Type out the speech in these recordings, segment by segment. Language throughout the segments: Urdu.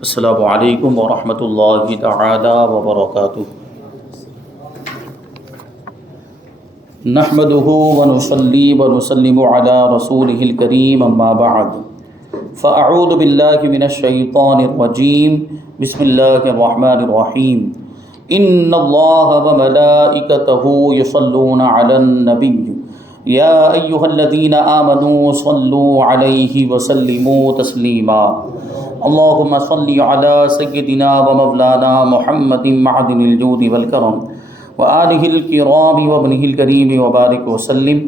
السلام علیکم ورحمۃ اللہ تعالی وبرکاتہ۔ نحمده ونصلي ونسلم على رسوله الكريم اما بعد فاعوذ باللہ من الشیطان الرجیم بسم اللہ الرحمن الرحیم ان اللہ وملائکته یصلون علی النبی یا ایہا الذین آمنوا صلوا علیہ وسلموا تسلیما اللهم صل على سيدنا ومولانا محمد معدن الجود والكرم وآله الكرام وابنه الكريم وبارك وسلم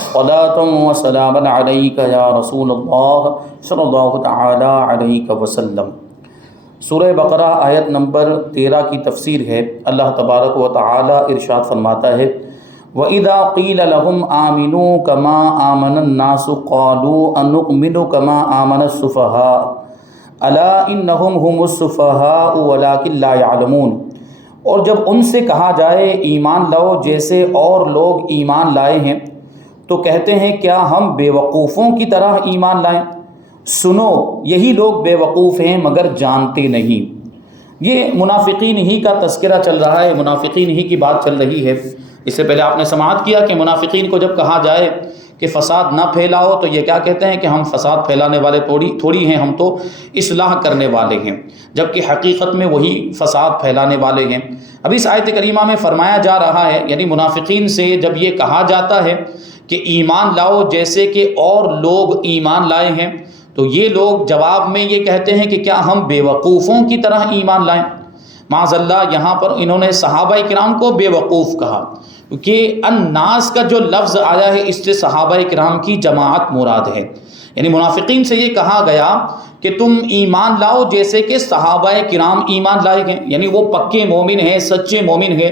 صلاة وسلاما عليك يا رسول الله صلى الله تعالى عليك وسلم۔ سورہ بقرہ آیت نمبر 13 کی تفسیر ہے۔ اللہ تبارک و تعالی ارشاد فرماتا ہے وَإِذَا قِيلَ لَهُمْ آمِنُوا كَمَا آمَنَ النَّاسُ قَالُوا أَنُؤْمِنُ كَمَا آمَنَ السُّفَهَاءُ الا انہم هم السفہاء ولکن لا يعلمون۔ اور جب ان سے کہا جائے ایمان لاؤ جیسے اور لوگ ایمان لائے ہیں تو کہتے ہیں کیا ہم بے وقوفوں کی طرح ایمان لائیں؟ سنو یہی لوگ بے وقوف ہیں مگر جانتے نہیں۔ یہ منافقین ہی کا تذکرہ چل رہا ہے، منافقین ہی کی بات چل رہی ہے۔ اس سے پہلے آپ نے سماعت کیا کہ منافقین کو جب کہا جائے کہ فساد نہ پھیلاؤ تو یہ کیا کہتے ہیں کہ ہم فساد پھیلانے والے تھوڑی ہیں، ہم تو اصلاح کرنے والے ہیں، جبکہ حقیقت میں وہی فساد پھیلانے والے ہیں۔ اب اس آیت کریمہ میں فرمایا جا رہا ہے، یعنی منافقین سے جب یہ کہا جاتا ہے کہ ایمان لاؤ جیسے کہ اور لوگ ایمان لائے ہیں تو یہ لوگ جواب میں یہ کہتے ہیں کہ کیا ہم بے وقوفوں کی طرح ایمان لائیں؟ معاذ اللہ، یہاں پر انہوں نے صحابہ کرام کو بے وقوف کہا کیونکہ الناس کا جو لفظ آیا ہے اس سے صحابہ کرام کی جماعت مراد ہے۔ یعنی منافقین سے یہ کہا گیا کہ تم ایمان لاؤ جیسے کہ صحابہ کرام ایمان لائے ہیں، یعنی وہ پکے مومن ہیں، سچے مومن ہیں،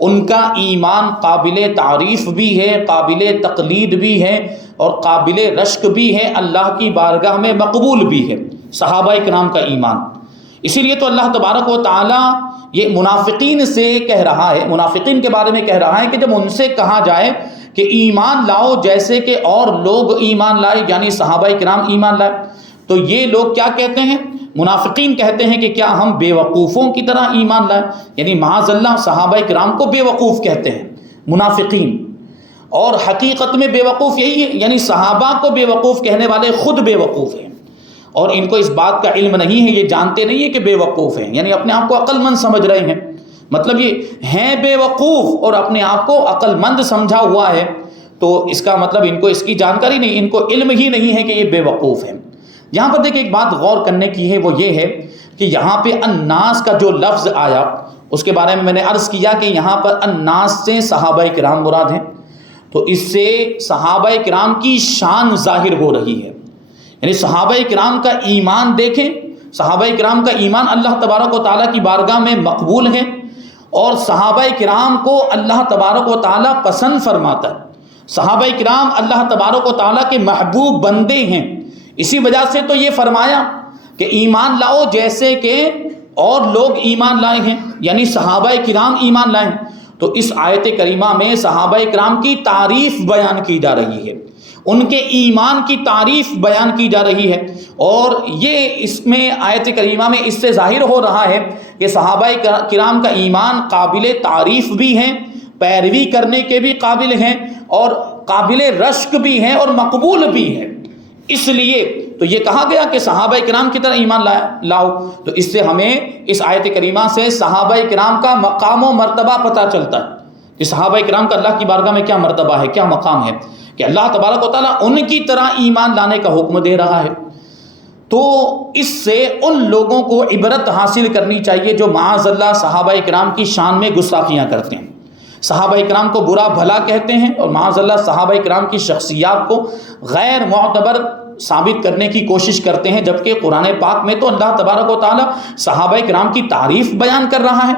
ان کا ایمان قابل تعریف بھی ہے، قابل تقلید بھی ہے اور قابل رشک بھی ہے، اللہ کی بارگاہ میں مقبول بھی ہے صحابہ کرام کا ایمان۔ اسی لیے تو اللہ تبارک و تعالی یہ منافقین سے کہہ رہا ہے، منافقین کے بارے میں کہہ رہا ہے کہ جب ان سے کہا جائے کہ ایمان لاؤ جیسے کہ اور لوگ ایمان لائے، یعنی صحابہ کرام ایمان لائے، تو یہ لوگ کیا کہتے ہیں؟ منافقین کہتے ہیں کہ کیا ہم بے وقوفوں کی طرح ایمان لائیں؟ یعنی معاذ اللہ صحابہ کرام کو بے وقوف کہتے ہیں منافقین، اور حقیقت میں بے وقوف یہی ہے، یعنی صحابہ کو بے وقوف کہنے والے خود بے وقوف ہیں اور ان کو اس بات کا علم نہیں ہے، یہ جانتے نہیں ہیں کہ بے وقوف ہیں، یعنی اپنے آپ کو عقل مند سمجھ رہے ہیں۔ مطلب یہ ہیں بے وقوف اور اپنے آپ کو عقل مند سمجھا ہوا ہے، تو اس کا مطلب ان کو اس کی جانکاری نہیں، ان کو علم ہی نہیں ہے کہ یہ بے وقوف ہیں۔ یہاں پر دیکھیں ایک بات غور کرنے کی ہے، وہ یہ ہے کہ یہاں پہ الناس کا جو لفظ آیا اس کے بارے میں نے عرض کیا کہ یہاں پر الناس سے صحابہ کرام مراد ہیں، تو اس سے صحابہ کرام کی شان ظاہر ہو رہی ہے۔ یعنی صحابہ کرام کا ایمان دیکھیں، صحابہ کرام کا ایمان اللہ تبارک و تعالیٰ کی بارگاہ میں مقبول ہے اور صحابہ کرام کو اللہ تبارک و تعالیٰ پسند فرماتا ہے، صحابہ کرام اللہ تبارک و تعالیٰ کے محبوب بندے ہیں۔ اسی وجہ سے تو یہ فرمایا کہ ایمان لاؤ جیسے کہ اور لوگ ایمان لائے ہیں، یعنی صحابہ کرام ایمان لائے ہیں۔ تو اس آیت کریمہ میں صحابہ کرام کی تعریف بیان کی جا رہی ہے، ان کے ایمان کی تعریف بیان کی جا رہی ہے، اور یہ اس میں آیت کریمہ میں اس سے ظاہر ہو رہا ہے کہ صحابہ کرام کا ایمان قابل تعریف بھی ہیں، پیروی کرنے کے بھی قابل ہیں اور قابل رشک بھی ہیں اور مقبول بھی ہیں۔ اس لیے تو یہ کہا گیا کہ صحابہ کرام کی طرح ایمان لاؤ، تو اس سے ہمیں اس آیت کریمہ سے صحابہ کرام کا مقام و مرتبہ پتہ چلتا ہے کہ صحابہ کرام کا اللہ کی بارگاہ میں کیا مرتبہ ہے، کیا مقام ہے، کہ اللہ تبارک و تعالیٰ ان کی طرح ایمان لانے کا حکم دے رہا ہے۔ تو اس سے ان لوگوں کو عبرت حاصل کرنی چاہیے جو معاذ اللہ صحابہ کرام کی شان میں گستاخیاں کرتے ہیں، صحابہ کرام کو برا بھلا کہتے ہیں اور معاذ اللہ صحابہ کرام کی شخصیات کو غیر معتبر ثابت کرنے کی کوشش کرتے ہیں، جبکہ قرآن پاک میں تو اللہ تبارک و تعالیٰ صحابہ کرام کی تعریف بیان کر رہا ہے۔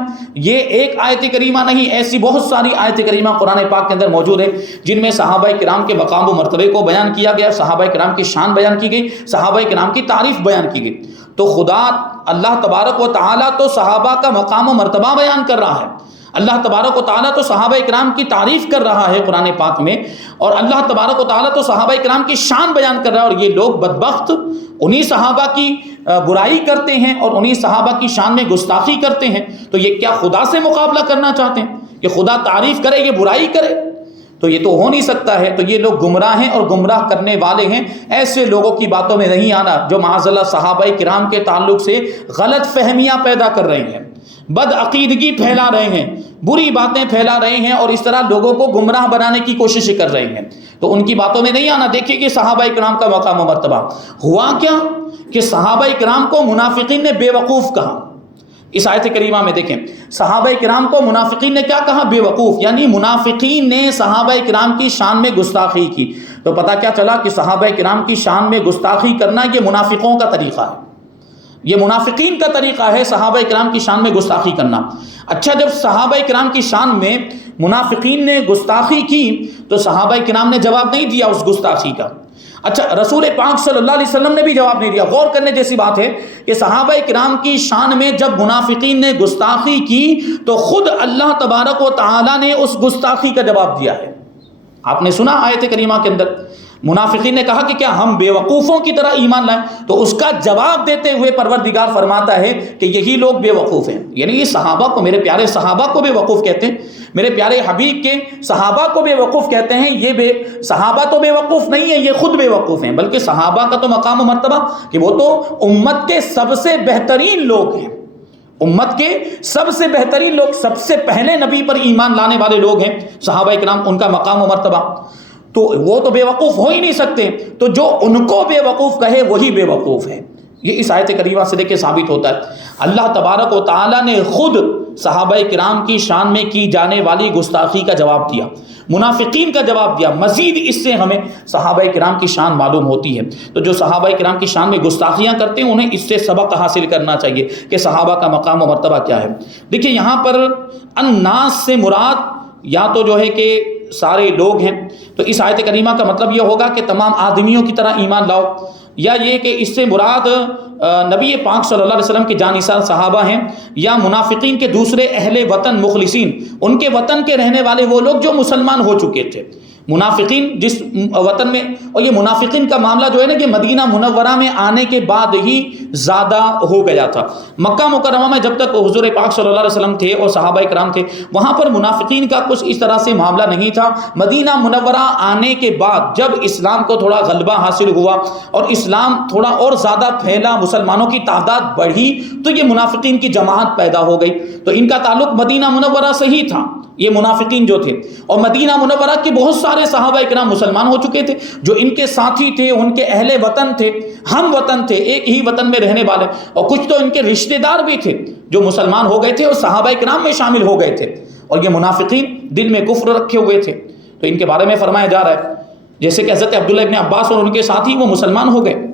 یہ ایک آیت کریمہ نہیں، ایسی بہت ساری آیت کریمہ قرآن پاک کے اندر موجود ہے جن میں صحابہ کرام کے مقام و مرتبے کو بیان کیا گیا، صحابہ کرام کی شان بیان کی گئی، صحابہ کرام کی تعریف بیان کی گئی۔ تو خدا اللہ تبارک و تعالیٰ تو صحابہ کا مقام و مرتبہ بیان کر رہا ہے، اللہ تبارک و تعالیٰ تو صحابہ کرام کی تعریف کر رہا ہے قرآن پاک میں، اور اللہ تبارک و تعالیٰ تو صحابہ کرام کی شان بیان کر رہا ہے، اور یہ لوگ بدبخت انہی صحابہ کی برائی کرتے ہیں اور انہی صحابہ کی شان میں گستاخی کرتے ہیں، تو یہ کیا خدا سے مقابلہ کرنا چاہتے ہیں کہ خدا تعریف کرے یہ برائی کرے؟ تو یہ تو ہو نہیں سکتا ہے۔ تو یہ لوگ گمراہ ہیں اور گمراہ کرنے والے ہیں۔ ایسے لوگوں کی باتوں میں نہیں آنا جو معاذ اللہ صحابہ کرام کے تعلق سے غلط فہمیاں پیدا کر رہے ہیں، بد عقیدگی پھیلا رہے ہیں، بری باتیں پھیلا رہے ہیں اور اس طرح لوگوں کو گمراہ بنانے کی کوشش کر رہے ہیں، تو ان کی باتوں میں نہیں آنا۔ دیکھیے کہ صحابہ کرام کا مقام و مرتبہ ہوا کیا کہ صحابہ کرام کو منافقین نے بے وقوف کہا۔ اس آیت کریمہ میں دیکھیں صحابہ کرام کو منافقین نے کیا کہا؟ بے وقوف، یعنی منافقین نے صحابہ کرام کی شان میں گستاخی کی۔ تو پتہ کیا چلا کہ صحابہ کرام کی شان میں گستاخی کرنا یہ منافقوں کا طریقہ ہے، یہ منافقین کا طریقہ ہے صحابہ کرام کی شان میں گستاخی کرنا۔ اچھا، جب صحابہ کرام کی شان میں منافقین نے گستاخی کی تو صحابہ کرام نے جواب نہیں دیا اس گستاخی کا۔ اچھا، رسول پاک صلی اللہ علیہ وسلم نے بھی جواب نہیں دیا۔ غور کرنے جیسی بات ہے کہ صحابہ کرام کی شان میں جب منافقین نے گستاخی کی تو خود اللہ تبارک و تعالی نے اس گستاخی کا جواب دیا ہے۔ آپ نے سنا آیت کریمہ کے اندر منافقین نے کہا کہ کیا ہم بے وقوفوں کی طرح ایمان لائیں؟ تو اس کا جواب دیتے ہوئے پروردگار فرماتا ہے کہ یہی لوگ بے وقوف ہیں۔ یعنی یہ صحابہ کو، میرے پیارے صحابہ کو بے وقوف کہتے ہیں، میرے پیارے حبیب کے صحابہ کو بے وقوف کہتے ہیں۔ یہ صحابہ تو بے وقوف نہیں ہے، یہ خود بے وقوف ہیں، بلکہ صحابہ کا تو مقام و مرتبہ کہ وہ تو امت کے سب سے بہترین لوگ ہیں، امت کے سب سے بہترین لوگ، سب سے پہلے نبی پر ایمان لانے والے لوگ ہیں صحابہ کرام، ان کا مقام و مرتبہ، تو وہ تو بے وقوف ہو ہی نہیں سکتے۔ تو جو ان کو بے وقوف کہے وہی بے وقوف ہے۔ یہ اس آیت کریمہ سے دیکھ کے ثابت ہوتا ہے اللہ تبارک و تعالی نے خود صحابہ کرام کی شان میں کی جانے والی گستاخی کا جواب دیا، منافقین کا جواب دیا۔ مزید اس سے ہمیں صحابہ کرام کی شان معلوم ہوتی ہے۔ تو جو صحابہ کرام کی شان میں گستاخیاں کرتے ہیں انہیں اس سے سبق حاصل کرنا چاہیے کہ صحابہ کا مقام و مرتبہ کیا ہے۔ دیکھیے یہاں پر الناس سے مراد یا تو جو ہے کہ سارے لوگ ہیں، تو اس آیت کریمہ کا مطلب یہ ہوگا کہ تمام آدمیوں کی طرح ایمان لاؤ، یا یہ کہ اس سے مراد نبی پاک صلی اللہ علیہ وسلم کے جانثار صحابہ ہیں، یا منافقین کے دوسرے اہل وطن مخلصین، ان کے وطن کے رہنے والے وہ لوگ جو مسلمان ہو چکے تھے۔ منافقین جس وطن میں، اور یہ منافقین کا معاملہ جو ہے نا کہ مدینہ منورہ میں آنے کے بعد ہی زیادہ ہو گیا تھا۔ مکہ مکرمہ میں جب تک حضور پاک صلی اللہ علیہ وسلم تھے اور صحابہ کرام تھے وہاں پر منافقین کا کچھ اس طرح سے معاملہ نہیں تھا۔ مدینہ منورہ آنے کے بعد جب اسلام کو تھوڑا غلبہ حاصل ہوا اور اسلام تھوڑا اور زیادہ پھیلا، مسلمانوں کی تعداد بڑھی، تو یہ منافقین کی جماعت پیدا ہو گئی۔ تو ان کا تعلق مدینہ منورہ سے ہی تھا، یہ منافقین جو تھے، اور مدینہ منورہ کے بہت سارے صحابہ کرام مسلمان ہو چکے تھے، جو ان کے ساتھی تھے، ان کے اہل وطن تھے، ہم وطن تھے، ایک ہی وطن میں رہنے والے، اور کچھ تو ان کے رشتہ دار بھی تھے جو مسلمان ہو گئے تھے اور صحابہ کرام میں شامل ہو گئے تھے، اور یہ منافقین دل میں کفر رکھے ہوئے تھے۔ تو ان کے بارے میں فرمایا جا رہا ہے جیسے کہ حضرت عبداللہ ابن عباس اور ان کے ساتھی وہ مسلمان ہو گئے۔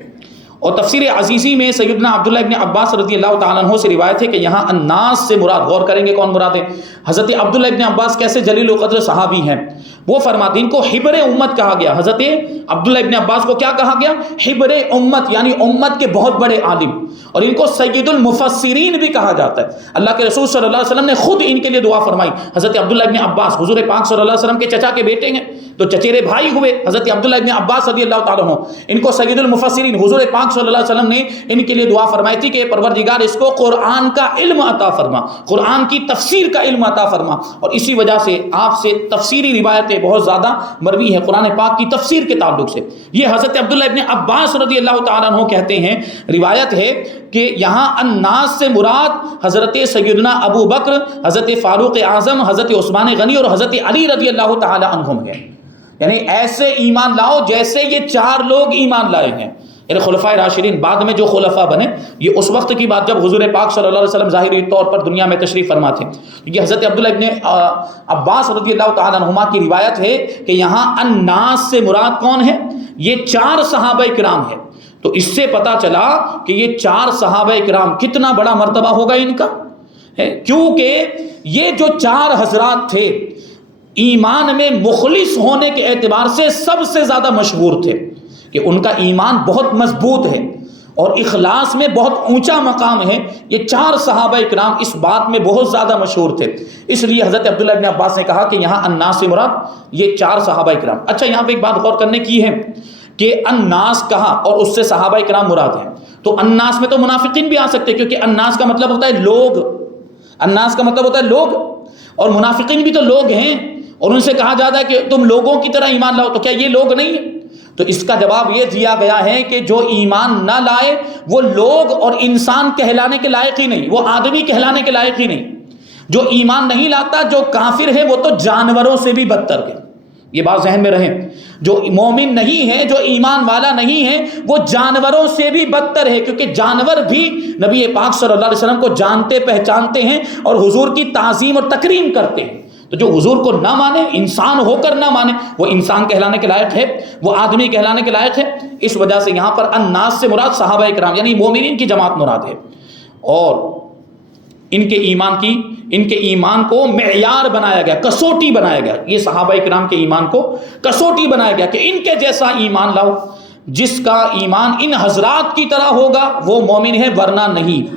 اور تفسیر عزیزی میں سیدنا عبداللہ ابن عباس رضی اللہ تعالیٰ عنہ سے روایت ہے کہ یہاں الناس سے مراد، غور کریں گے کون مراد ہے۔ حضرت عبداللہ ابن عباس کیسے جلیل القدر صحابی ہیں، وہ فرماتے ہیں ان کو حبر امت کہا گیا۔ حضرت عبداللہ ابن عباس کو کیا کہا گیا؟ حبر امت، یعنی امت کے بہت بڑے عالم، اور ان کو سید المفسرین بھی کہا جاتا ہے۔ اللہ کے رسول صلی اللہ علیہ وسلم نے خود ان کے لیے دعا فرمائی۔ حضرت عبداللہ ابن عباس حضور پاک صلی اللہ علیہ وسلم کے چچا کے بیٹے ہیں، تو چچیرے بھائی ہوئے حضرت عبداللہ ابن عباس رضی اللہ تعالیٰ عنہ، ان کو سید المفسرین حضور پاک صلی اللہ علیہ وسلم نے ان کے لیے دعا فرمائی تھی کہ پروردگار اس کو قرآن کا علم عطا فرما، قرآن کی تفسیر کا علم عطا فرما، اور اسی وجہ سے آپ سے تفسیری روایتیں بہت زیادہ مروی ہیں قرآن پاک کی تفسیر کے تعلق سے۔ یہ حضرت عبداللہ ابن عباس رضی اللہ تعالیٰ عنہ کہتے ہیں، روایت ہے کہ یہاں الناس سے مراد حضرت سیدنا ابو بکر، حضرت فاروق اعظم، حضرت عثمان غنی اور حضرت علی رضی اللہ تعالیٰ عنہم ہیں۔ یعنی ایسے ایمان لاؤ جیسے یہ چار لوگ ایمان لائے ہیں، یعنی خلفائے راشدین، بعد میں جو خلفاء بنے، یہ اس وقت کی بات جب حضور پاک صلی اللہ علیہ وسلم ظاہری طور پر دنیا میں تشریف فرما تھے۔ یہ حضرت عبداللہ ابن عباس رضی اللہ تعالیٰ عنہما کی روایت ہے کہ یہاں الناس سے مراد کون ہے؟ یہ چار صحابہ کرام ہیں۔ تو اس سے پتا چلا کہ یہ چار صحابہ کرام کتنا بڑا مرتبہ ہوگا ان کا، کیونکہ یہ جو چار حضرات تھے ایمان میں مخلص ہونے کے اعتبار سے سب سے زیادہ مشہور تھے، کہ ان کا ایمان بہت مضبوط ہے اور اخلاص میں بہت اونچا مقام ہے۔ یہ چار صحابہ کرام اس بات میں بہت زیادہ مشہور تھے، اس لیے حضرت عبداللہ ابن عباس نے کہا کہ یہاں الناس سے مراد یہ چار صحابہ کرام۔ اچھا، یہاں پہ ایک بات غور کرنے کی ہے کہ الناس کہا اور اس سے صحابہ کرام مراد ہیں، تو الناس میں تو منافقین بھی آ سکتے ہیں، کیونکہ الناس کا مطلب ہوتا ہے لوگ، الناس کا مطلب ہوتا ہے لوگ، اور منافقین بھی تو لوگ ہیں، اور ان سے کہا جاتا ہے کہ تم لوگوں کی طرح ایمان لاؤ، تو کیا یہ لوگ نہیں ہیں؟ تو اس کا جواب یہ دیا گیا ہے کہ جو ایمان نہ لائے وہ لوگ اور انسان کہلانے کے لائق ہی نہیں، وہ آدمی کہلانے کے لائق ہی نہیں۔ جو ایمان نہیں لاتا، جو کافر ہے، وہ تو جانوروں سے بھی بدتر ہے، یہ بات ذہن میں رہے۔ جو مومن نہیں ہے، جو ایمان والا نہیں ہے، وہ جانوروں سے بھی بدتر ہے، کیونکہ جانور بھی نبی پاک صلی اللہ علیہ وسلم کو جانتے پہچانتے ہیں اور حضور کی تعظیم اور تکریم کرتے ہیں۔ تو جو حضور کو نہ مانے، انسان ہو کر نہ مانے، وہ انسان کہلانے کے لائق ہے، وہ آدمی کہلانے کے لائق ہے۔ اس وجہ سے یہاں پر الناس سے مراد صحابہ کرام یعنی مومنین کی جماعت مراد ہے، اور ان کے ایمان کو معیار بنایا گیا، کسوٹی بنایا گیا، یہ صحابہ کرام کے ایمان کو کسوٹی بنایا گیا کہ ان کے جیسا ایمان لاؤ، جس کا ایمان ان حضرات کی طرح ہوگا وہ مومن ہے، ورنہ نہیں۔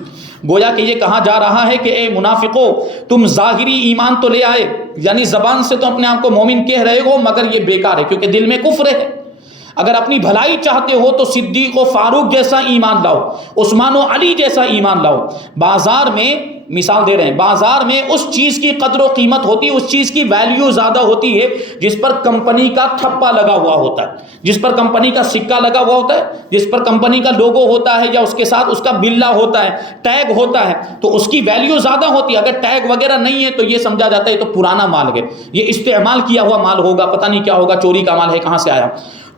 گویا کہ یہ کہا جا رہا ہے کہ اے منافقو، تم ظاہری ایمان تو لے آئے، یعنی زبان سے تو اپنے آپ کو مومن کہہ رہے ہو، مگر یہ بیکار ہے کیونکہ دل میں کفر ہے۔ اگر اپنی بھلائی چاہتے ہو تو صدیق و فاروق جیسا ایمان لاؤ، عثمان و علی جیسا ایمان لاؤ۔ بازار میں مثال دے رہے ہیں، بازار میں اس چیز کی قدر و قیمت ہوتی ہے، اس چیز کی ویلیو زیادہ ہوتی ہے جس پر کمپنی کا ٹھپا لگا ہوا ہوتا ہے، جس پر کمپنی کا سکہ لگا ہوا ہوتا ہے، جس پر کمپنی کا لوگو ہوتا ہے یا اس کے ساتھ اس کا بلہ ہوتا ہے، ٹیگ ہوتا ہے، تو اس کی ویلیو زیادہ ہوتی ہے۔ اگر ٹیگ وغیرہ نہیں ہے تو یہ سمجھا جاتا ہے یہ تو پرانا مال ہے، یہ استعمال کیا ہوا مال ہوگا، پتہ نہیں کیا ہوگا، چوری کا مال ہے، کہاں سے آیا۔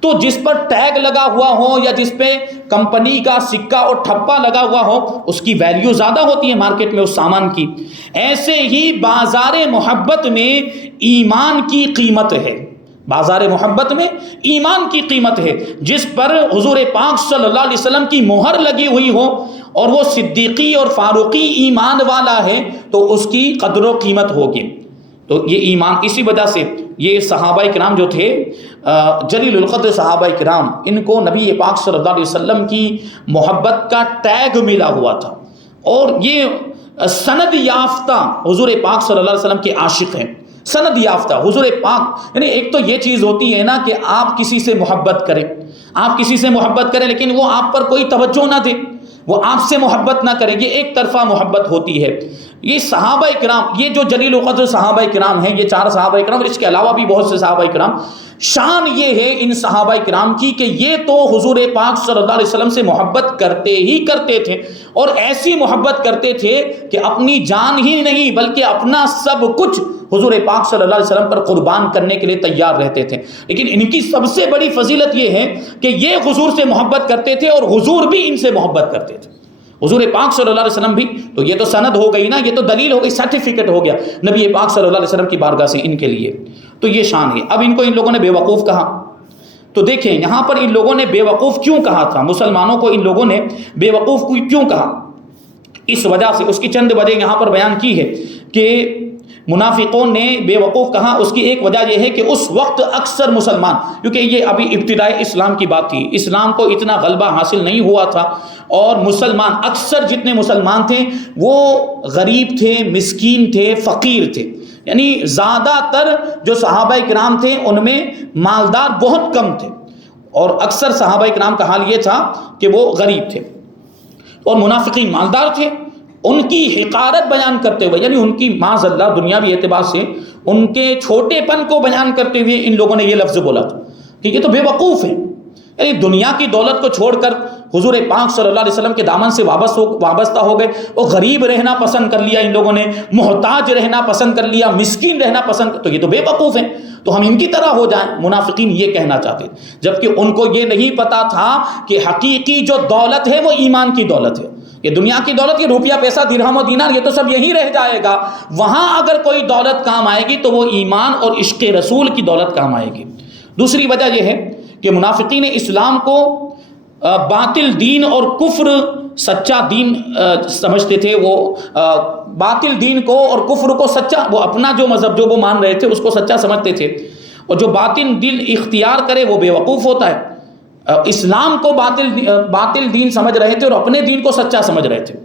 تو جس پر ٹیگ لگا ہوا ہو یا جس پہ کمپنی کا سکہ اور ٹھپا لگا ہوا ہو، اس کی ویلیو زیادہ ہوتی ہے مارکیٹ میں اس سامان کی۔ ایسے ہی بازار محبت میں ایمان کی قیمت ہے، بازار محبت میں ایمان کی قیمت ہے، جس پر حضور پاک صلی اللہ علیہ وسلم کی مہر لگی ہوئی ہو اور وہ صدیقی اور فاروقی ایمان والا ہے تو اس کی قدر و قیمت ہوگی۔ تو یہ ایمان، اسی وجہ سے یہ صحابہ کرام جو تھے جلیل القدر صحابہ کرام، ان کو نبی پاک صلی اللہ علیہ وسلم کی محبت کا ٹیگ ملا ہوا تھا، اور یہ سند یافتہ حضور پاک صلی اللہ علیہ وسلم کے عاشق ہیں، سند یافتہ حضور پاک۔ یعنی ایک تو یہ چیز ہوتی ہے نا کہ آپ کسی سے محبت کریں، آپ کسی سے محبت کریں لیکن وہ آپ پر کوئی توجہ نہ دے، وہ آپ سے محبت نہ کریں، یہ ایک طرفہ محبت ہوتی ہے۔ یہ صحابہ کرام، یہ جو جلیل القدر صحابہ کرام ہیں، یہ 4 صحابہ کرام اور اس کے علاوہ بھی بہت سے صحابہ کرام، شان یہ ہے ان صحابہ کرام کی کہ یہ تو حضور پاک صلی اللہ علیہ وسلم سے محبت کرتے ہی کرتے تھے، اور ایسی محبت کرتے تھے کہ اپنی جان ہی نہیں بلکہ اپنا سب کچھ حضور پاک صلی اللہ علیہ وسلم پر قربان کرنے کے لیے تیار رہتے تھے۔ لیکن ان کی سب سے بڑی فضیلت یہ ہے کہ یہ حضور سے محبت کرتے تھے اور حضور بھی ان سے محبت کرتے تھے، حضور پاک صلی اللہ علیہ وسلم بھی۔ تو یہ تو سند ہو گئی نا، یہ تو دلیل ہو گئی، سرٹیفکیٹ ہو گیا نبی پاک صلی اللہ علیہ وسلم کی بارگاہ سے ان کے لیے، تو یہ شان ہے۔ اب ان کو ان لوگوں نے بے وقوف کہا، تو دیکھیں یہاں پر ان لوگوں نے بے وقوف کیوں کہا تھا، مسلمانوں کو ان لوگوں نے بے وقوف کیوں کہا، اس وجہ سے اس کی چند وجہ یہاں پر بیان کی ہے کہ منافقوں نے بے وقوف کہا۔ اس کی ایک وجہ یہ ہے کہ اس وقت اکثر مسلمان، کیونکہ یہ ابھی ابتدائی اسلام کی بات تھی، اسلام کو اتنا غلبہ حاصل نہیں ہوا تھا، اور مسلمان اکثر جتنے مسلمان تھے وہ غریب تھے، مسکین تھے، فقیر تھے، یعنی زیادہ تر جو صحابہ کرام تھے ان میں مالدار بہت کم تھے، اور اکثر صحابہ کرام کا حال یہ تھا کہ وہ غریب تھے، اور منافقین مالدار تھے۔ ان کی حقارت بیان کرتے ہوئے، یعنی ان کی معاذ اللہ دنیاوی اعتبار سے ان کے چھوٹے پن کو بیان کرتے ہوئے ان لوگوں نے یہ لفظ بولا تھا کہ یہ تو بے وقوف ہیں، یعنی دنیا کی دولت کو چھوڑ کر حضور پاک صلی اللہ علیہ وسلم کے دامن سے وابستہ ہو گئے، وہ غریب رہنا پسند کر لیا ان لوگوں نے، محتاج رہنا پسند کر لیا، مسکین رہنا پسند، تو یہ تو بے وقوف ہیں، تو ہم ان کی طرح ہو جائیں۔ منافقین یہ کہنا چاہتے تھے، جبکہ ان کو یہ نہیں پتا تھا کہ حقیقی جو دولت ہے وہ ایمان کی دولت ہے۔ یہ دنیا کی دولت، یہ روپیہ پیسہ درہم و دینار، یہ تو سب یہی رہ جائے گا، وہاں اگر کوئی دولت کام آئے گی تو وہ ایمان اور عشق رسول کی دولت کام آئے گی۔ دوسری وجہ یہ ہے کہ منافقین اسلام کو باطل دین اور کفر سچا دین سمجھتے تھے، وہ باطل دین کو اور کفر کو سچا، وہ اپنا جو مذہب جو وہ مان رہے تھے اس کو سچا سمجھتے تھے، اور جو باطل دین اختیار کرے وہ بے وقوف ہوتا ہے۔ اسلام کو باطل دین سمجھ رہے تھے اور اپنے دین کو سچا سمجھ رہے تھے،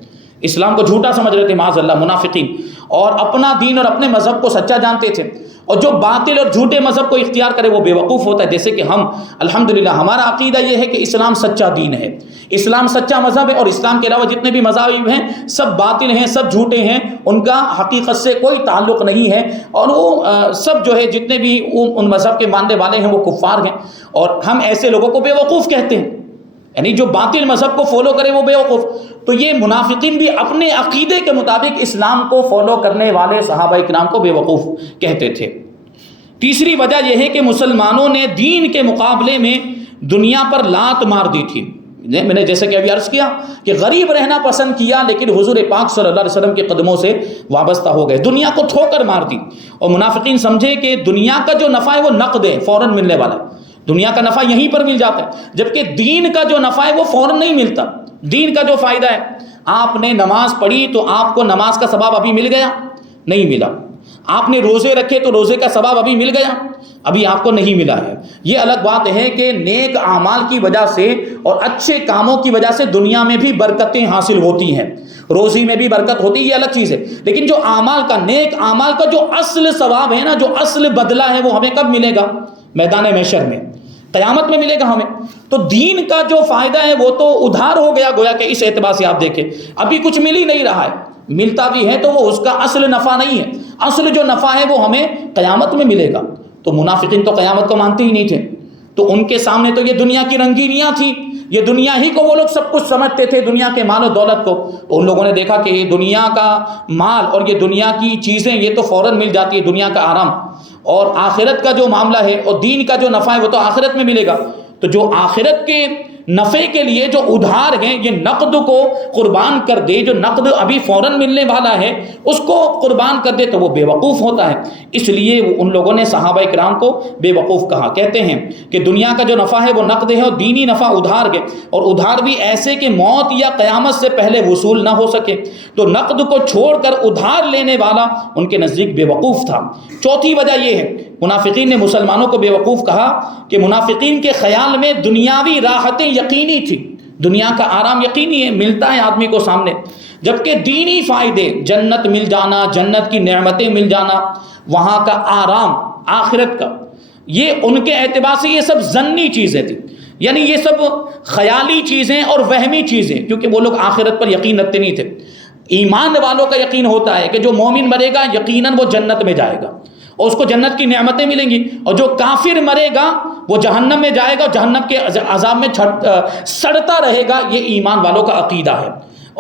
اسلام کو جھوٹا سمجھ رہے تھے معاذ اللہ منافقین، اور اپنا دین اور اپنے مذہب کو سچا جانتے تھے۔ اور جو باطل اور جھوٹے مذہب کو اختیار کرے وہ بیوقوف ہوتا ہے. جیسے کہ ہم الحمدللہ ہمارا عقیدہ یہ ہے کہ اسلام سچا دین ہے، اسلام سچا مذہب ہے، اور اسلام کے علاوہ جتنے بھی مذاہب ہیں سب باطل ہیں، سب جھوٹے ہیں، ان کا حقیقت سے کوئی تعلق نہیں ہے، اور وہ سب جو ہے جتنے بھی ان مذہب کے ماننے والے ہیں وہ کفار ہیں، اور ہم ایسے لوگوں کو بیوقوف کہتے ہیں. یعنی جو باطل مذہب کو فالو کرے وہ بیوقوف. تو یہ منافقین بھی اپنے عقیدے کے مطابق اسلام کو فالو کرنے والے صحابہ کرام کو بیوقوف کہتے تھے. تیسری وجہ یہ ہے کہ مسلمانوں نے دین کے مقابلے میں دنیا پر لات مار دی تھی. میں نے جیسے کہ ابھی عرض کیا کہ غریب رہنا پسند کیا، لیکن حضور پاک صلی اللہ علیہ وسلم کے قدموں سے وابستہ ہو گئے، دنیا کو ٹھوکر مار دی. اور منافقین سمجھے کہ دنیا کا جو نفع ہے وہ نقد ہے، فوراً ملنے والا ہے، دنیا کا نفع یہیں پر مل جاتا ہے، جبکہ دین کا جو نفع ہے وہ فوراً نہیں ملتا. دین کا جو فائدہ ہے، آپ نے نماز پڑھی تو آپ کو نماز کا ثواب ابھی مل گیا؟ نہیں ملا. آپ نے روزے رکھے تو روزے کا ثواب ابھی مل گیا؟ ابھی آپ کو نہیں ملا ہے. یہ الگ بات ہے کہ نیک اعمال کی وجہ سے اور اچھے کاموں کی وجہ سے دنیا میں بھی برکتیں حاصل ہوتی ہیں، روزی میں بھی برکت ہوتی ہے، یہ الگ چیز ہے. لیکن جو اعمال کا، نیک اعمال کا جو اصل ثواب ہے نا، جو اصل بدلہ ہے، وہ ہمیں کب ملے گا؟ میدان محشر میں، قیامت میں ملے گا ہمیں. تو دین کا جو فائدہ ہے وہ تو ادھار ہو گیا، گویا کہ اس اعتبار سے آپ دیکھیں ابھی کچھ مل ہی نہیں رہا ہے. ملتا بھی ہے تو وہ اس کا اصل نفع نہیں ہے، اصل جو نفع ہے وہ ہمیں قیامت میں ملے گا. تو منافقین تو قیامت کو مانتے ہی نہیں تھے، تو ان کے سامنے تو یہ دنیا کی رنگینیاں تھی، یہ دنیا ہی کو وہ لوگ سب کچھ سمجھتے تھے، دنیا کے مال و دولت کو. تو ان لوگوں نے دیکھا کہ یہ دنیا کا مال اور یہ دنیا کی چیزیں یہ تو فوراً مل جاتی ہے، دنیا کا آرام، اور آخرت کا جو معاملہ ہے اور دین کا جو نفع ہے وہ تو آخرت میں ملے گا. تو جو آخرت کے نفع کے لیے جو ادھار ہیں، یہ نقد کو قربان کر دے، جو نقد ابھی فوراً ملنے والا ہے اس کو قربان کر دے تو وہ بے وقوف ہوتا ہے. اس لیے ان لوگوں نے صحابہ کرام کو بے وقوف کہا. کہتے ہیں کہ دنیا کا جو نفع ہے وہ نقد ہے، اور دینی نفع ادھار ہے، اور ادھار بھی ایسے کہ موت یا قیامت سے پہلے وصول نہ ہو سکے. تو نقد کو چھوڑ کر ادھار لینے والا ان کے نزدیک بے وقوف تھا. چوتھی وجہ یہ ہے، منافقین نے مسلمانوں کو بے وقوف کہا کہ منافقین کے خیال میں دنیاوی راحتیں یقینی تھی، دنیا کا آرام یقینی ہے، ملتا ہے آدمی کو سامنے، جبکہ دینی فائدے، جنت مل جانا، جنت کی نعمتیں مل جانا، وہاں کا آرام، آخرت کا، یہ ان کے اعتبار سے یہ سب ظنی چیزیں تھیں. یعنی یہ سب خیالی چیزیں اور وہمی چیزیں، کیونکہ وہ لوگ آخرت پر یقین رکھتے نہیں تھے. ایمان والوں کا یقین ہوتا ہے کہ جو مومن مرے گا یقیناً وہ جنت میں جائے گا اور اس کو جنت کی نعمتیں ملیں گی، اور جو کافر مرے گا وہ جہنم میں جائے گا اور جہنم کے عذاب میں سڑتا رہے گا. یہ ایمان والوں کا عقیدہ ہے،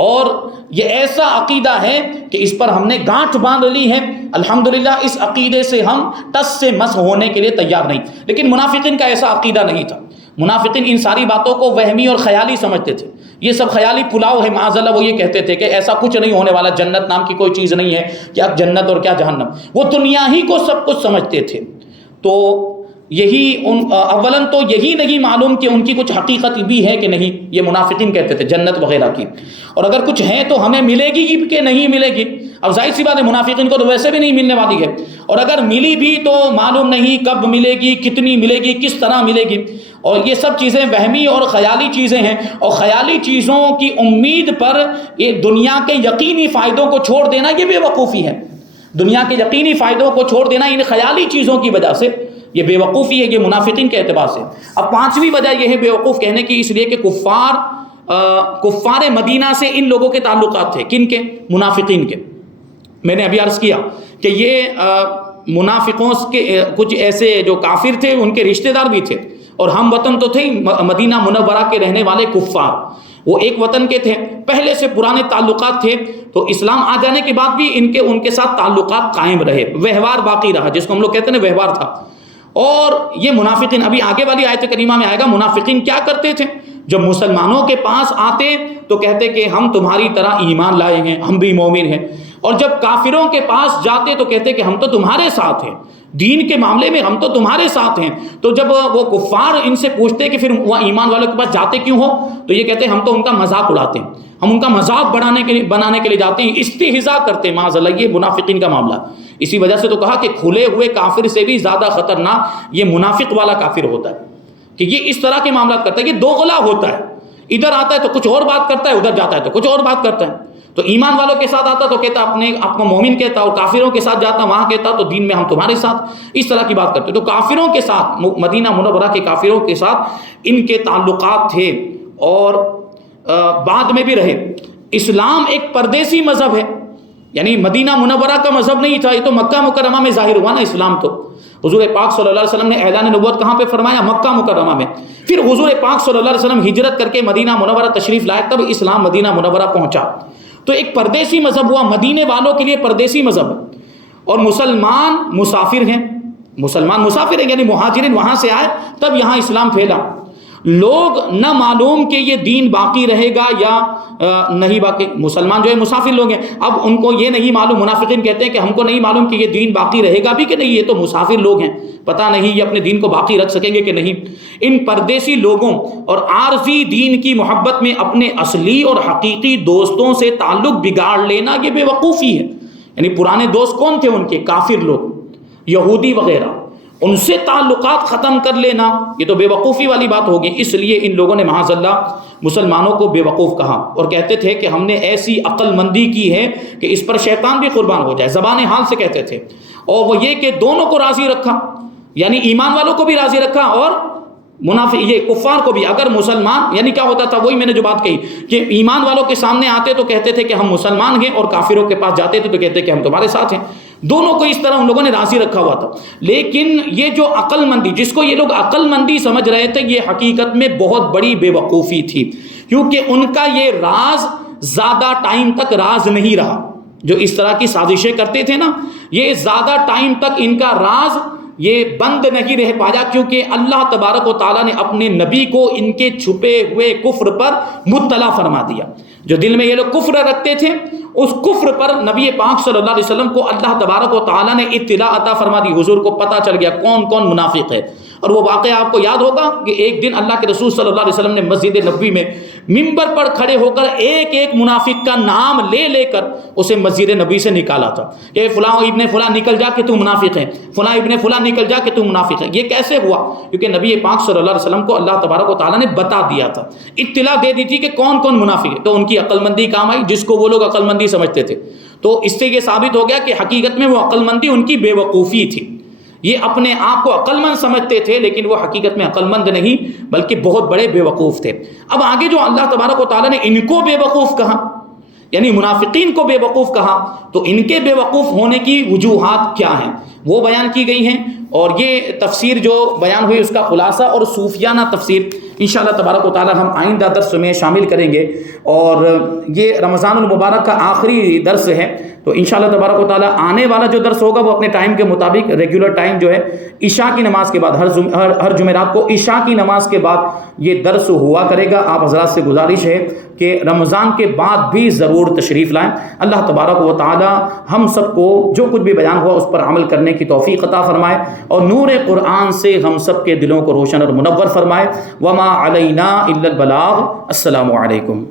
اور یہ ایسا عقیدہ ہے کہ اس پر ہم نے گانٹھ باندھ لی ہے. الحمدللہ اس عقیدے سے ہم ٹس سے مس ہونے کے لیے تیار نہیں. لیکن منافقین کا ایسا عقیدہ نہیں تھا. منافقین ان ساری باتوں کو وہمی اور خیالی سمجھتے تھے. یہ سب خیالی پلاؤ ہے معاذ اللہ. وہ یہ کہتے تھے کہ ایسا کچھ نہیں ہونے والا، جنت نام کی کوئی چیز نہیں ہے، کیا جنت اور کیا جہنم. وہ دنیا ہی کو سب کچھ سمجھتے تھے. تو یہی اولاً تو یہی نہیں معلوم کہ ان کی کچھ حقیقت بھی ہے کہ نہیں. یہ منافقین کہتے تھے جنت وغیرہ کی، اور اگر کچھ ہے تو ہمیں ملے گی کہ نہیں ملے گی. اب ظاہر سی بات ہے منافقین کو تو ویسے بھی نہیں ملنے والی ہے، اور اگر ملی بھی تو معلوم نہیں کب ملے گی، کتنی ملے گی، کس طرح ملے گی. اور یہ سب چیزیں وہمی اور خیالی چیزیں ہیں، اور خیالی چیزوں کی امید پر یہ دنیا کے یقینی فائدوں کو چھوڑ دینا یہ بے وقوفی ہے. دنیا کے یقینی فائدوں کو چھوڑ دینا ان خیالی چیزوں کی وجہ سے یہ بے وقوفی ہے، یہ منافقین کے اعتبار سے. اب پانچویں وجہ یہ ہے بے وقوف کہنے کی، اس لیے کہ کفار مدینہ سے ان لوگوں کے تعلقات تھے. کن کے؟ منافقین کے. میں نے ابھی عرض کیا کہ یہ منافقوں کے کچھ ایسے جو کافر تھے ان کے رشتہ دار بھی تھے، اور ہم وطن تو تھے مدینہ منورہ کے رہنے والے کفار. وہ ایک وطن کے تھے، پہلے سے پرانے تعلقات تھے. تو اسلام آ جانے کے بعد بھی ان کے ساتھ تعلقات قائم رہے، وہوار باقی رہا، جس کو ہم لوگ کہتے ہیں نا وہوار تھا. اور یہ منافقین، ابھی آگے والی آیت کریمہ میں آئے گا، منافقین کیا کرتے تھے؟ جب مسلمانوں کے پاس آتے تو کہتے کہ ہم تمہاری طرح ایمان لائے ہیں، ہم بھی مومن ہیں. اور جب کافروں کے پاس جاتے تو کہتے کہ ہم تو تمہارے ساتھ ہیں، دین کے معاملے میں ہم تو تمہارے ساتھ ہیں. تو جب وہ کفار ان سے پوچھتے کہ پھر وہ ایمان والوں کے پاس جاتے کیوں ہو، تو یہ کہتے ہم تو ان کا مذاق اڑاتے ہیں، ہم ان کا مذاق بنانے کے لیے جاتے ہیں، استہزاء کرتے ہیں. معاذ اللہ، یہ منافقین کا معاملہ. اسی وجہ سے تو کہا کہ کھلے ہوئے کافر سے بھی زیادہ خطرناک یہ منافق والا کافر ہوتا ہے، کہ یہ اس طرح کے معاملات کرتا ہے، یہ دوغلا ہوتا ہے. ادھر آتا ہے تو کچھ اور بات کرتا ہے، ادھر جاتا ہے تو کچھ اور بات کرتا ہے. تو ایمان والوں کے ساتھ آتا تو کہتا اپنے آپ کو مومن کہتا، اور کافروں کے ساتھ جاتا وہاں کہتا تو دین میں ہم تمہارے ساتھ، اس طرح کی بات کرتے۔ تو کافروں کے ساتھ، مدینہ منورہ کے کافروں کے ساتھ ان کے تعلقات تھے، اور بعد میں بھی رہے۔ اسلام ایک پردیسی مذہب ہے، یعنی مدینہ منورہ کا مذہب نہیں تھا، یہ تو مکہ مکرمہ میں ظاہر ہوا نا اسلام۔ تو حضور پاک صلی اللہ علیہ وسلم نے اعلان نبوت کہاں پہ فرمایا؟ مکہ مکرمہ میں۔ پھر حضور پاک صلی اللہ علیہ وسلم ہجرت کر کے مدینہ منورہ تشریف لائے، تب اسلام مدینہ منورہ پہنچا۔ تو ایک پردیسی مذہب ہوا، مدینے والوں کے لیے پردیسی مذہب ہے۔ اور مسلمان مسافر ہیں، مسلمان مسافر ہیں، یعنی مہاجرین وہاں سے آئے تب یہاں اسلام پھیلا۔ لوگ نہ معلوم کہ یہ دین باقی رہے گا یا نہیں باقی، مسلمان جو ہے مسافر لوگ ہیں، اب ان کو یہ نہیں معلوم، منافقین کہتے ہیں کہ ہم کو نہیں معلوم کہ یہ دین باقی رہے گا بھی کہ نہیں، یہ تو مسافر لوگ ہیں، پتہ نہیں یہ اپنے دین کو باقی رکھ سکیں گے کہ نہیں۔ ان پردیسی لوگوں اور عارضی دین کی محبت میں اپنے اصلی اور حقیقی دوستوں سے تعلق بگاڑ لینا یہ بے وقوفی ہے۔ یعنی پرانے دوست کون تھے ان کے؟ کافر لوگ، یہودی وغیرہ، ان سے تعلقات ختم کر لینا یہ تو بے وقوفی والی بات ہوگی۔ اس لیے ان لوگوں نے معاذ اللہ مسلمانوں کو بے وقوف کہا، اور کہتے تھے کہ ہم نے ایسی عقل مندی کی ہے کہ اس پر شیطان بھی قربان ہو جائے، زبان حال سے کہتے تھے۔ اور وہ یہ کہ دونوں کو راضی رکھا، یعنی ایمان والوں کو بھی راضی رکھا اور منافق یہ کفار کو بھی۔ اگر مسلمان، یعنی کیا ہوتا تھا، وہی میں نے جو بات کہی کہ ایمان والوں کے سامنے آتے تو کہتے تھے کہ ہم مسلمان ہیں، اور کافروں کے پاس جاتے تھے تو کہتے کہ ہم تمہارے ساتھ ہیں۔ دونوں کو اس طرح ان لوگوں نے راضی رکھا ہوا تھا۔ لیکن یہ جو عقل مندی، جس کو یہ لوگ عقل مندی سمجھ رہے تھے، یہ حقیقت میں بہت بڑی بے وقوفی تھی، کیونکہ ان کا یہ راز زیادہ ٹائم تک راز نہیں رہا۔ جو اس طرح کی سازشیں کرتے تھے نا، یہ زیادہ ٹائم تک ان کا راز یہ بند نہیں رہ پایا، کیونکہ اللہ تبارک و تعالیٰ نے اپنے نبی کو ان کے چھپے ہوئے کفر پر مطلع فرما دیا۔ جو دل میں یہ لوگ کفر رکھتے تھے، اس کفر پر نبی پاک صلی اللہ علیہ وسلم کو اللہ تبارک و تعالیٰ نے اطلاع عطا فرما دی۔ حضور کو پتہ چل گیا کون کون منافق ہے۔ اور وہ واقعہ آپ کو یاد ہوگا کہ ایک دن اللہ کے رسول صلی اللہ علیہ وسلم نے مسجد نبوی میں ممبر پر کھڑے ہو کر ایک ایک منافق کا نام لے لے کر اسے مسجد نبوی سے نکالا تھا کہ فلاں ابن فلاں نکل جا کہ تو منافق ہے، فلاں ابن فلاں نکل جا کہ تو منافق ہے۔ یہ کیسے ہوا؟ کیونکہ نبی پاک صلی اللہ علیہ وسلم کو اللہ تبارک و تعالیٰ نے بتا دیا تھا، اطلاع دے دی تھی کہ کون کون منافق ہے۔ تو ان کی عقل مندی کام آئی، جس کو وہ لوگ عقل مندی سمجھتے تھے۔ تو اس سے یہ ثابت ہو گیا کہ حقیقت میں وہ عقل مندی ان کی بے وقوفی تھی۔ یہ اپنے آپ کو عقل مند سمجھتے تھے، لیکن وہ حقیقت میں عقل مند نہیں بلکہ بہت بڑے بے وقوف تھے۔ اب آگے جو اللہ تبارک و تعالیٰ نے ان کو بے وقوف کہا، یعنی منافقین کو بے وقوف کہا، تو ان کے بے وقوف ہونے کی وجوہات کیا ہیں وہ بیان کی گئی ہیں۔ اور یہ تفسیر جو بیان ہوئی اس کا خلاصہ اور صوفیانہ تفسیر انشاءاللہ تبارک و تعالیٰ ہم آئندہ درس میں شامل کریں گے۔ اور یہ رمضان المبارک کا آخری درس ہے، تو انشاءاللہ تبارک و تعالیٰ آنے والا جو درس ہوگا وہ اپنے ٹائم کے مطابق ریگولر ٹائم جو ہے عشاء کی نماز کے بعد، ہر جمعرات کو عشاء کی نماز کے بعد یہ درس ہوا کرے گا۔ آپ حضرات سے گزارش ہے کہ رمضان کے بعد بھی ضرور تشریف لائیں۔ اللہ تبارک و تعالیٰ ہم سب کو جو کچھ بھی بیان ہوا اس پر عمل کرنے کی توفیق عطا فرمائے، اور نور قرآن سے ہم سب کے دلوں کو روشن اور منور فرمائے۔ وما علینا الا البلاغ۔ السلام علیکم۔